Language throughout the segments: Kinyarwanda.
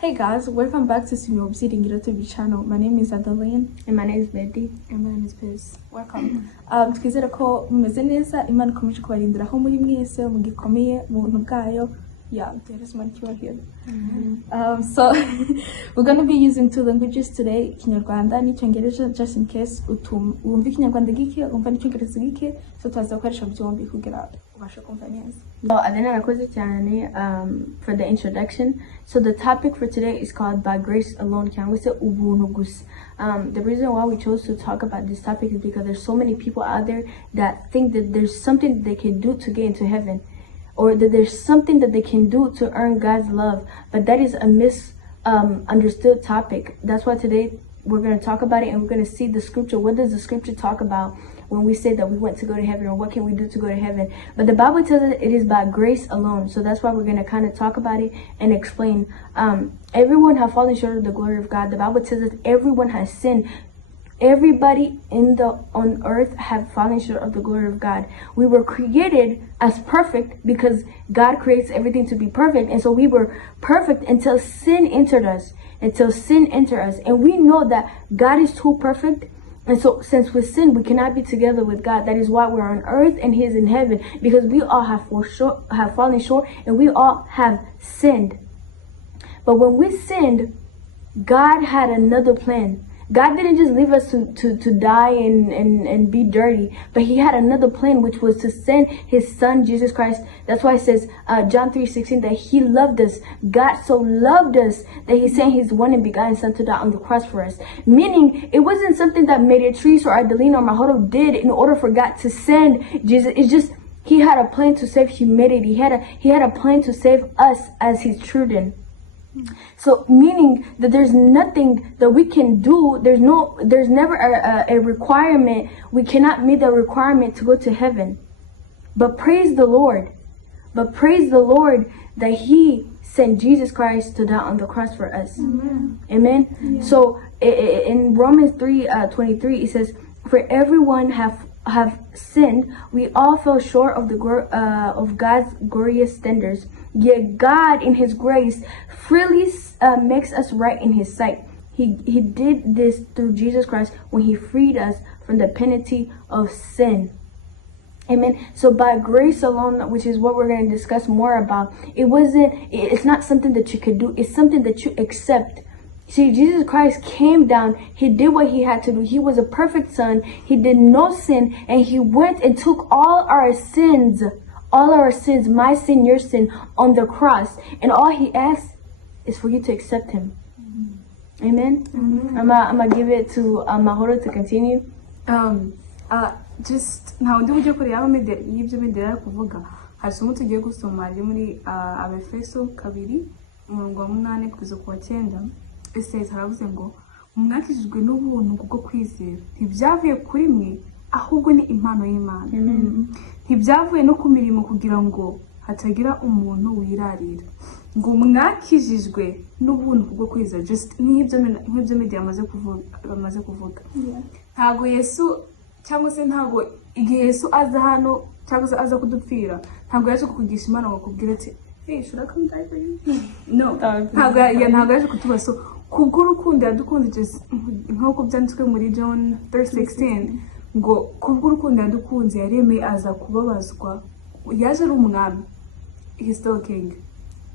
Hey guys, welcome back to Ikiinyarwanda TV channel. My name is Adeline. And my name is Betty. And my name is Piz. Welcome. Twizera ko mumeze neza, Imana ikomeje kubarindira aho muri mwese mu gikomeye mu buntu bwayo. Yeah, there is one cure here. So we're going to be using two languages today, Ikiinyarwanda n'Icyongereza, just in case wumva Ikiinyarwanda gike, wumva n'Icyongereza gike, so twaza gukoresha byombi kugira ubashe kumva neza. Well, Adena nakoze cyane for the introduction. So the topic for today is called By Grace Alone. KUBWUBUNTU GUSA. The reason why we chose to talk about this topic is because there's so many people out there that think that there's something they can do to get into heaven, or that there's something that they can do to earn God's love, but that is a misunderstood topic. That's why today we're going to talk about it, and we're going to see the scripture. What does the scripture talk about when we say that we want to go to heaven, or what can we do to go to heaven? But the Bible tells us it is by grace alone. So that's why we're going to kind of talk about it and explain. Everyone has fallen short of the glory of God. The Bible tells us everyone has sinned. Everybody on earth have fallen short of the glory of God. We were created as perfect because God creates everything to be perfect. And so we were perfect until sin entered us. And we know that God is too perfect. And so since we sin, we cannot be together with God. That is why we're on earth and He is in heaven, because we all have fallen short, and we all have sinned. But when we sinned, God had another plan. God didn't just leave us to die and be dirty, but He had another plan, which was to send His Son, Jesus Christ. That's why it says, John 3:16, that He loved us. God so loved us that He sent His one and begotten Son to die on the cross for us. Meaning, it wasn't something that Mediatrice or Adeline or Mahoro did in order for God to send Jesus. It's just, He had a plan to save humanity. He had a plan to save us as His children. So meaning that there's nothing that we can do. There's never a requirement. We cannot meet the requirement to go to heaven. But praise the Lord that He sent Jesus Christ to die on the cross for us. Amen. Yeah. So in Romans 3:23 it says, for everyone have sinned, we all fell short of of God's glorious standards. Yet God, in His grace, freely makes us right in His sight. He did this through Jesus Christ when He freed us from the penalty of sin. Amen. So by grace alone, which is what we're going to discuss more about, it's not something that you could do. It's something that you accept. See, Jesus Christ came down. He did what He had to do. He was a perfect Son. He did no sin, and He went and took all our sins, my sin, your sin, on the cross. And all He asks is for you to accept Him. Amen. I'm gonna give it to Mahoro to continue. Just now ndi bujye kuri y'ibyo medera kuvuga hasoma tugiye gusoma ari muri Abefeso 2:8 kugeza ku 9. Ese haravuze ngo mwakijijwe n'ubuntu kubwo kwizera, ntibyavuye kuri mwe ahubwo ni impano y'Imana. Ntibyavuye no ku mirimo kugira ngo hatagira umuntu wirarira. Ngo mwakijijwe n'ubuntu kubwo kwizera, just nk'ibyo media bamaze kuvuga. Ntago Yesu cyangwa se ntago igihe Yesu aza hano cyangwa se aza kudupfira, ntago yaje kukugisha Imana ngo kubwire ati hey, should I come die for you? No, ntago yaje kutubaso kubw'urukundo yadukunze, nk'uko byanditswe muri John 3:16, ngo kubw'urukundo yadukunze yaremeye aza kubabazwa. Yaje ari umwami, he still king,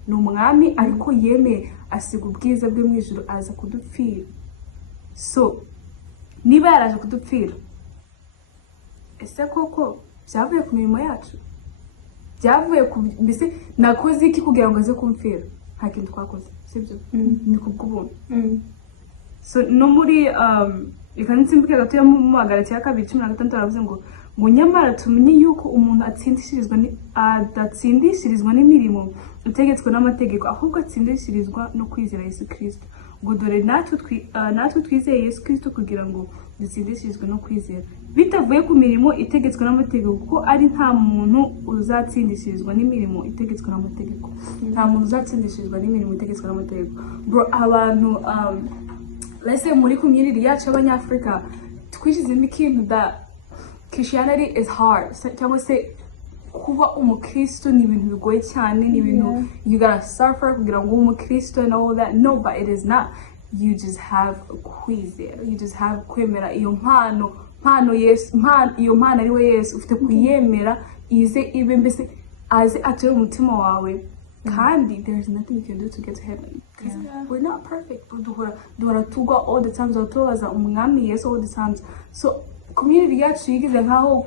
ni umwami ariko yemeye asiga ubwiza bwe mu ijuru aza kudupfira. So niba yaraje kudupfira, ese koko byavuye ku mirimo yacu? Byavuye ku mbese nakoze iki kugira ngo aze kumfira? Nta kintu twakoze, sibyo? Ni kubw'ubuntu. So no muri ikanitsimbuke gato mu Magalatiya 2:16 aravuze ngo nyamara tumenye yuko umuntu adatsindishirizwa n'imirimo utegetswe n'amategeko, ahubwo atsindishirizwa no kwizera Yesu Kristo. Ngo dore natwe twizeye Yesu Kristo kugira ngo dutsindishirizwe no kwizera, bitavuye ku mirimo itegetswe n'amategeko, kuko ari nta muntu uzatsindishirizwa n'imirimo itegetswe n'amategeko. Nta muntu uzatsindishirizwa n'imirimo itegetswe n'amategeko. Bro, abantu let's say muri community yacu y'Abanyafrika twishizemo ikintu that Christianity is hard, cyangwa se kuba umukristo ni ibintu bigoye cyane, ni ibintu you gotta suffer kugira ngo umukristo and all that. No, but it is not. You just have kwizera, you just have kwemera iyo mpano Yesu, iyo mpano ari we Yesu, ufite kuyemera ize ibe mbese aze ature umutima wawe. Kandi there is nothing you can do to get to heaven, because we're not perfect. Duhora tugwa all the times, tubaza umwami Yesu all the times. So community yacu yigize nkaho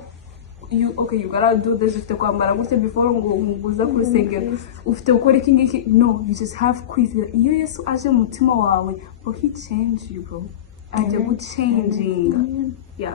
you gotta do this, ufite kwambara gute before ngo uza ku rusengero, ufite gukora iki ngiki. No, you just have kwizera. Iyo Yesu aje mu mutima wawe, bro, he changed you, bro. Aje changing. Yeah.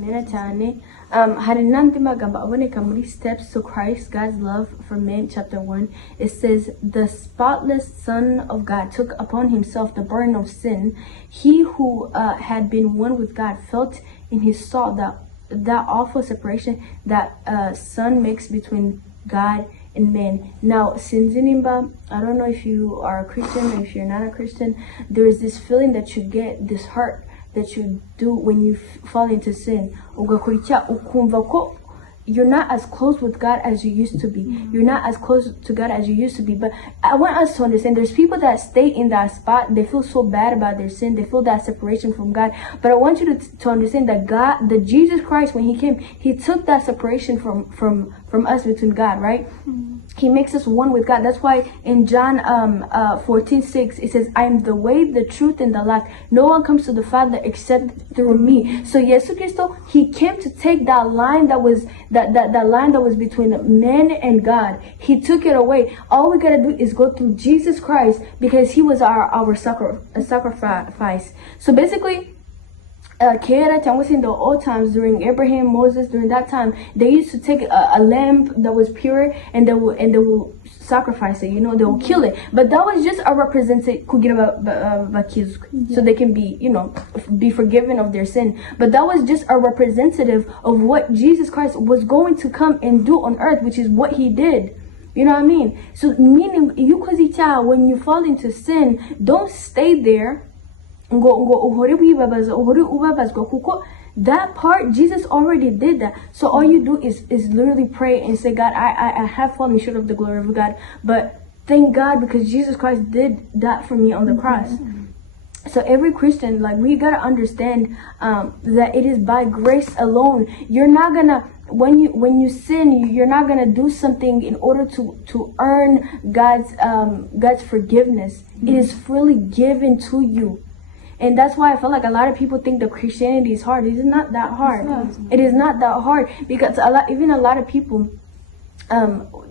Nena cyane. Hari n'andi magambo aboneka muri Steps to Christ, God's Love for Men, chapter 1. It says, the spotless Son of God took upon himself the burden of sin. He who had been one with God felt in his soul that awful separation that sin makes between God and man. Now, sinzinimba, I don't know if you are a Christian or if you're not a Christian, there is this feeling that you get, this hurt that you do when you fall into sin. Ugakurikira ukumva ko you're not as close with God as you used to be. You're not as close to God as you used to be. But I want us to understand there's people that stay in that spot. They feel so bad about their sin. They feel that separation from God. But I want you to understand that God, that Jesus Christ, when he came, he took that separation from us between God, right? He makes us one with God. That's why in John 14:6 it says, I am the way, the truth, and the life. No one comes to the Father except through me. So Jesus Christ, he came to take that line that was that line that was between man and God. He took it away. All we gotta do is go through Jesus Christ, because he was our sacrifice. So basically, in the old times, during Abraham, Moses, during that time, they used to take a lamb that was pure, and they will sacrifice it. They will kill it. But that was just a representative, so they can be forgiven of their sin. But that was just a representative of what Jesus Christ was going to come and do on earth, which is what he did. You know what I mean? So meaning, when you fall into sin, don't stay there. That part, Jesus already did that. So all you do is literally pray and say, God, I have fallen short of the glory of God, but thank God, because Jesus Christ did that for me on the cross. So every Christian, we gotta understand that it is by grace alone. You're not gonna, when you sin, you're not gonna do something in order to earn God's forgiveness. It is freely given to you. And that's why I feel like a lot of people think that Christianity is hard. It is not that hard. It is not that hard, because a lot of people,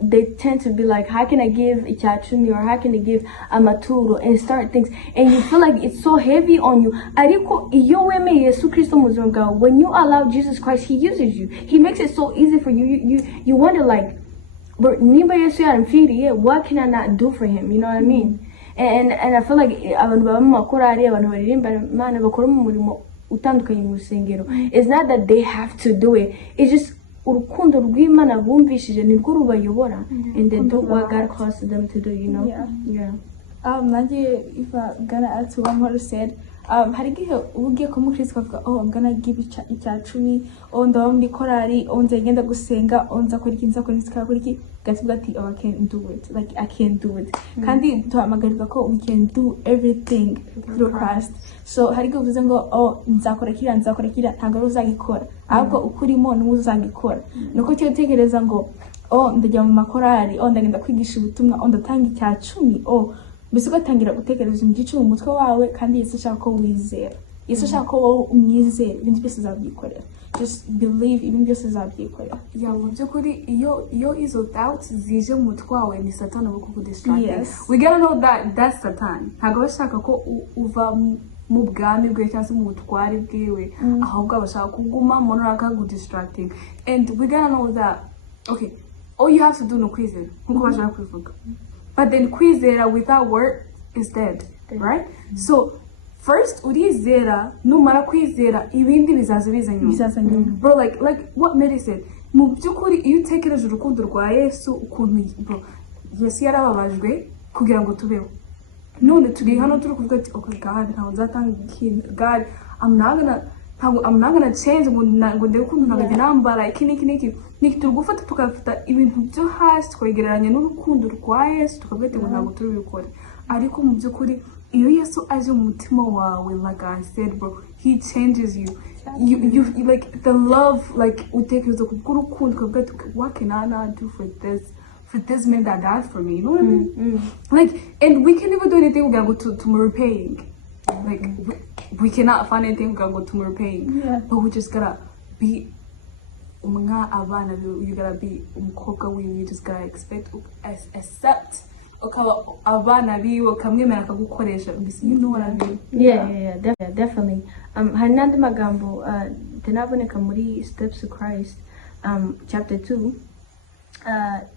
they tend to be like, how can I give icyacumi, or how can I give amaturo, and start things, and you feel like it's so heavy on you. When you allow Jesus Christ, he uses you. He makes it so easy for you. You wonder, like, but what can I not do for him? You know what I mean? And I feel like abantu baba mu makorari, abantu baririmba Imana bakora mu murimo utandukanye mu rusengero, it's not that they have to do it. It's just urukundo rw'Imana bumvishije nirwo rubayobora, and they do what God calls them to do, Yeah. If I'm gonna add to what Mother said, hari igihe ugiye ku mukristo ukavuga, I'm gonna give icyacumi, ndaba muri korari, nzagenda gusenga, nzakora iki, nzakora iki, gatuvuga ati, I can't do it, like I can't do it. Kandi duhamagarirwa ko we can do everything through Christ. So hari igihe uvuze ngo, nzakora kiriya, ntabwo ari uzagikora, ahubwo ukurimo niwe uzagikora. Nuko cyo tekereza ngo, ndajya mu makorari, ndagenda kwigisha ubutumwa, ndatanga icyacumi, mbese ugatangira gutekereza imico mu mutwe wawe, kandi Yesu ashaka ko wizera. Yesu ashaka ko wowe umwizera, ibintu byose uzabyikorera. Just believe, ibintu byose uzabyikorera. Mu by'ukuri iyo izo doubts zije mu mutwe wawe, ni Satani uri kukudistracting. We gotta know that that's Satani. Ntabwo bashaka ko uva mu bwami bwe cyangwa se mu butwari bwiwe, ahubwo bashaka kuguma muri akagudistracting. And we gotta know that, okay, all you have to do ni ukwizera, nkuko bashaka kubivuga. But then kwizera without work is dead, right? So first urizera, numara kwizera ibindi bizaza biza nyuma. Bro, like what Mary said, mu byukuri iyo utekereje urukundo rwa Yesu, ukuntu bro, Yesu yarababajwe kugira ngo tubeho. None turi hano turi kuvuga ati, okay God, ntaho nzatanga ikintu, God, I'm not gonna I'm not gonna change ngo ndebe ukuntu ntabwo nambara iki turi gufata tukafata ibintu byo hasi twegereranya n'urukundo rwa Yesu tukabwete ngo ntabwo turi bikore ariko mu by'ukuri iyo Yesu aje mu mutima wawe like I said bro he changes you you like the love like utekereza kubw'urukundo ukabwete what can I not do for this man that died for me, you know what I mean? Like, and we can't even do anything we gotta go to repaying. Like, we cannot find anything we gotta go to repaying. Yeah. But we just gotta be you gotta be you just gotta accept abana biwe kamwemera akagukoresha you know what I mean? Yeah, definitely. Hari n'andi magambo tenaboneka muri Steps to Christ chapter 2.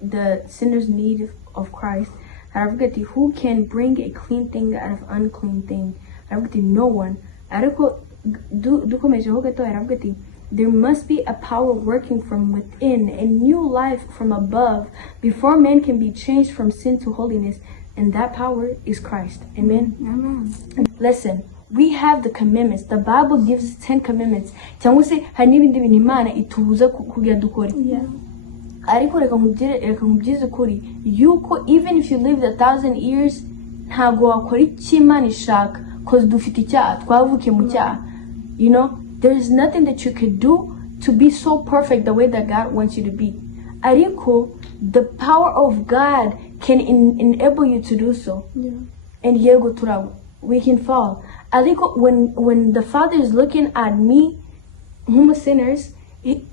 The sinner's need of Christ. Who can bring a clean thing out of unclean thing? No one. There must be a power working from within, a new life from above, before man can be changed from sin to holiness, and that power is Christ. Amen. Amen. Listen, we have the commandments. The Bible gives us 10 commandments. Cyangwa se hari n'ibindi bintu Imana itubuza kugira dukore. Ariko reka nkubwize ukuri yuko even if you lived 1,000 years ntabwo wakora icyo Imana ishaka cause dufite icyaha twavukiye mu cyaha. You know, there is nothing that you could do to be so perfect the way that God wants you to be. Ariko the power of God can enable you to do so. And yego we can fall. Ariko when the Father is looking at me whom sinners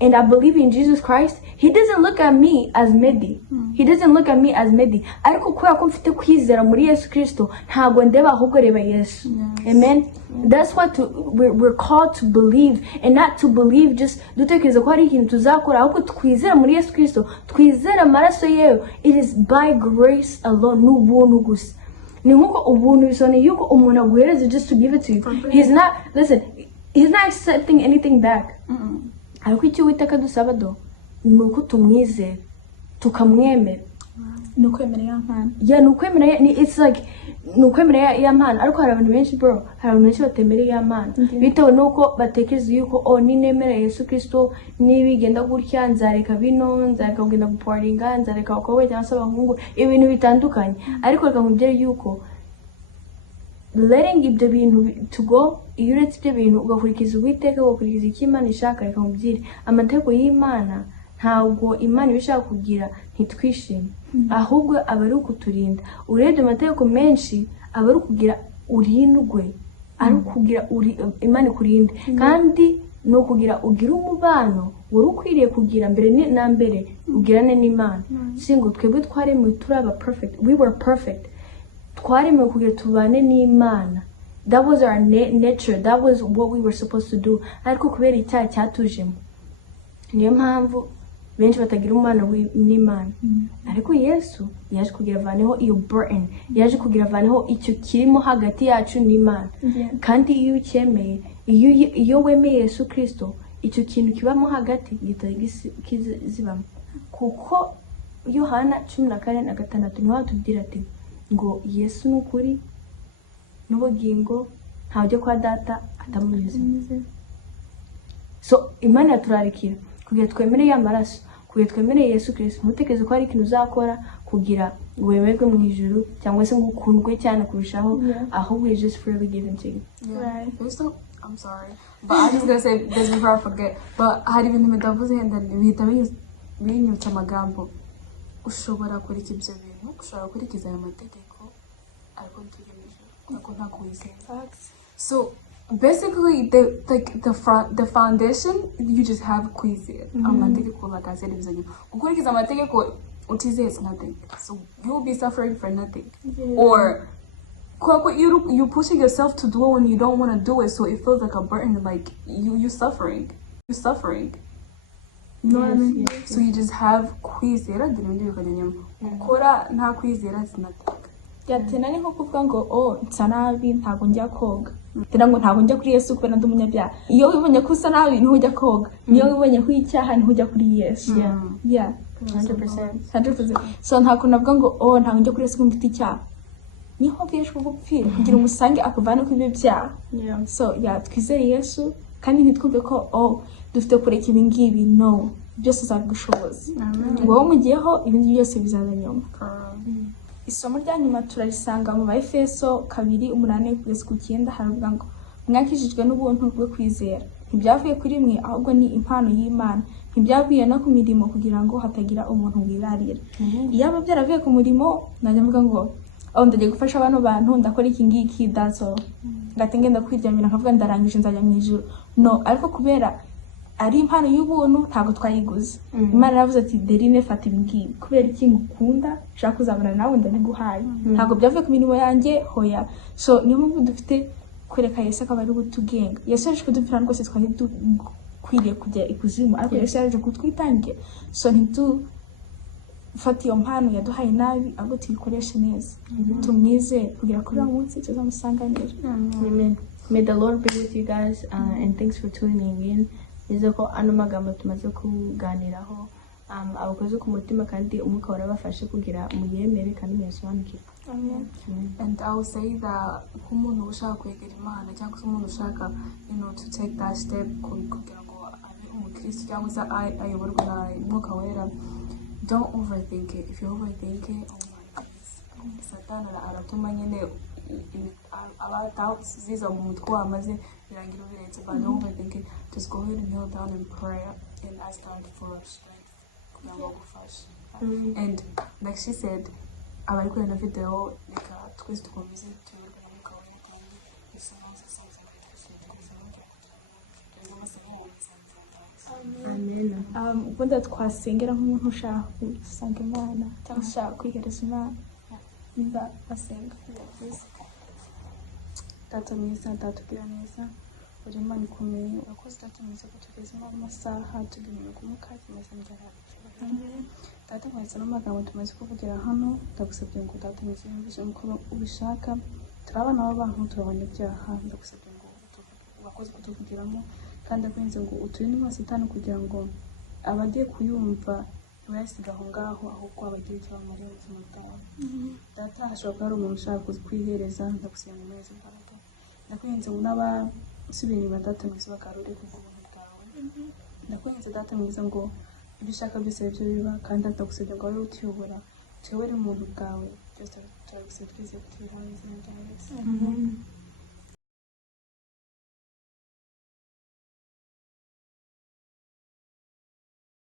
and I believe in Jesus Christ, He doesn't look at me as Medi. He doesn't look at me as Medi. Ariko kubera ko mfite kwizera muri Yesu Kristo, ntago ndeba ahubwo reba Yesu. Amen. That's what we're called to believe, and not to believe just dutekereza ko hari ikintu tuzakora, ahubwo twizera muri Yesu Kristo, twizera amaraso yewe. It is by grace alone, n'ubuntu gusa. Ni nkuko ubuntu bisone yuko umuntu aguhereza just to give it to you. He's not accepting anything back. Ariko icyo Uwiteka dusaba nuko tumwizera tukamwemera nukwemera ya mpano. Nukwemera it's like nukwemera ya mpano. Ariko hari abantu benshi bro, hari abantu benshi batemera ya mpano bitewe nuko batekereza yuko ninemera Yesu Kristo nibigenda gutya nzareka bino, nzareka kugenda guparinga, nzareka abakobwa cyangwa se abahungu, ibintu bitandukanye. Ariko reka nkubwire yuko letting ibyo bintu to go, iyo uretse ibyo bintu ugakurikiza Uwiteka, ugakurikiza icyo Imana ishaka, reka nkubwire amategeko y'Imana ntabwo Imana ibishaka kugira ntitwishime, ahubwo aba ari ukuturinda. Urebye amategeko menshi aba ari ukugira urindwe, ari ukugira Imana ikurinde, kandi no kugira ugira umubano wari ukwiriye kugira mbere na mbere ugirane n'Imana. Singo twebwe twaremewe turaba perfect, we were perfect, twaremewe kugira tubane n'Imana. That was our nature, that was what we were supposed to do. Ariko kubera icyaha cyatujemo, niyo mpamvu benshi batagira umwana n'Imana. Ariko Yesu yaje kugira avaneho iyo burden, yaje kugira avaneho icyo kirimo hagati yacu n'Imana. Kandi iyo ucyemeye, iyo wemeye Yesu Kristo, icyo kintu kibamo hagati gihita kizibamo. Kuko Yohana 14:6 niho hatubwira ati ngo Yesu n'ukuri n'ubugingo ntawe ujya kwa Data atamunyuze. So Imana yaturarikira kugira twemere y'amaraso, kugira twemere Yesu Kristo. Ntutekereze ko hari ikintu uzakora kugira wemerwe mu ijuru cyangwa se ngo ukundwe cyane kurushaho, ahubwo is just freely given to you. Right. So, I'm sorry, but I'm just gonna say this before I forget. But hari ibintu bitavuze henda bihita binyutsa amagambo. Ushobora kurikiza ibyo bintu, ushobora kurikiza aya mategeko, ariko ntugejeje. So basically, the foundation you just have kwizera amategeko, like I said, ibizanye gukurikiza amategeko utizeye is nothing. So you will be suffering for nothing, or you pushing yourself to do it when you don't want to do it, so it feels like a burden, like you suffering. You know what I mean? So you just have kwizera, ndirimbi bikajyanyamo. Gukora nta kwizera is nothing. Tena ni nko kuvuga ngo nsa nabi ntago njya koga, tena ngo ntago njya kuri Yesu kubera ndi umunyabyaha. Iyo wibonye ko usa nabi niho ujya koga, niyo wibonye ko icyaha niho ujya kuri Yesu. 100%. So ntago navuga ngo ntago njya kuri Yesu kuko mfite icyaha, niho bwije kugupfira kugira umusange akuvana ku ibyo byaha. So twizere Yesu, kandi ntitwumve ko dufite kureka ibi ngibi, no, byose uzabigushoboza. Wowe mugiyeho ibindi byose bizaza nyuma. Isomo rya nyuma turarisanga mu Efeso 2:8-9 haravuga ngo mwakijijwe n'ubuntu bwo kwizera, ntibyavuye kuri mwe ahubwo ni impano y'Imana, ntibyavuye no ku mirimo kugira ngo hatagira umuntu wirarira. Iyo aba byaravuye ku murimo najya mvuga ngo ndagiye gufasha abantu ndakora iki ngiki, that's all, ngatenge ndakwiryamirira nkavuga ndarangije nzajya mu ijuru, no. Ariko kubera ari impano y'ubuntu ntabwo twayiguze. Imana yaravuze ati Derine fata ibingibi kubera iki ngukunda ushaka kuzabana nawe ndabiguhaye, ntabwo byavuye ku mirimo yanjye, hoya. So niyo mpamvu dufite kwereka Yesu akaba ari butugenga. Yesu yaje kudupfira rwose, twari dukwiriye kujya ikuzimu, ariko Yesu yaje kutwitangira. So ntidufate iyo mpano yaduhaye nabi, ahubwo tuyikoreshe neza, tumwizere kugira kuri uwo munsi tuzamusanganira. Amen. May the Lord be with you guys, and thanks for tuning in. Nizo ko ano magambo tumaze kuganiraho abakoze ku mutima, kandi umwuka warabafashe kugira muyemere kandi muyasobanukirwe. Amen. And I will say that umuntu ushaka kwegera Imana cyangwa se umuntu ushaka to take that step kugira ngo abe umukristo cyangwa se ayoborwe na Mwuka Wera, don't overthink it. If you overthink it, oh my goodness, Satani aratuma nyine aba doubts ziza mu mutwe wamaze birangira ubirenze. But don't overthink it, just go ahead and kneel down in prayer and ask God for strength kugira ngo agufashe. And like she said, abari kureba video reka twese dukomeze tuyoborwe na Mwuka Wera kandi dusohoze sanza Amen. ubundi twasengera nk'umuntu ushaka gusanga Imana cyangwa ushaka kwihereza Imana, niba asenga. Data mwiza, Data ugira neza, uri Imana ikomeye, urakoze Data mwiza ko tugezemo amasaha tugenewe kumukazi maze njyaracu. Data mwiza n'amagambo tumaze kuvugira hano, ndagusabye ngo Data mwiza yumvise uko ubishaka. Turi abana b'abantu, turabona ibyaha, ndagusabye ngo urakoze kutuvugiramo, kandi ndakwinze ngo uturinde Satani kugira ngo abagiye kuyumva ntibasiga aho ngaho, ahubwo abagiye icyo bamariye ubuzima bwawe. Data hashobora kuba hari umuntu ushaka kwihereza, ndagusabye ngo umeze imbaraga. Ndakwinze ngo n'abasubiye inyuma Data mwiza bagarure ku buntu bwawe. Ndakwinze Data mwiza ngo ibyo ushaka byose byo biba, kandi ndagusabye ngo wowe utuyobora, tuyobore mu buntu bwawe, byose turabisabye twizeye ko tubibona mu izina rya Yesu.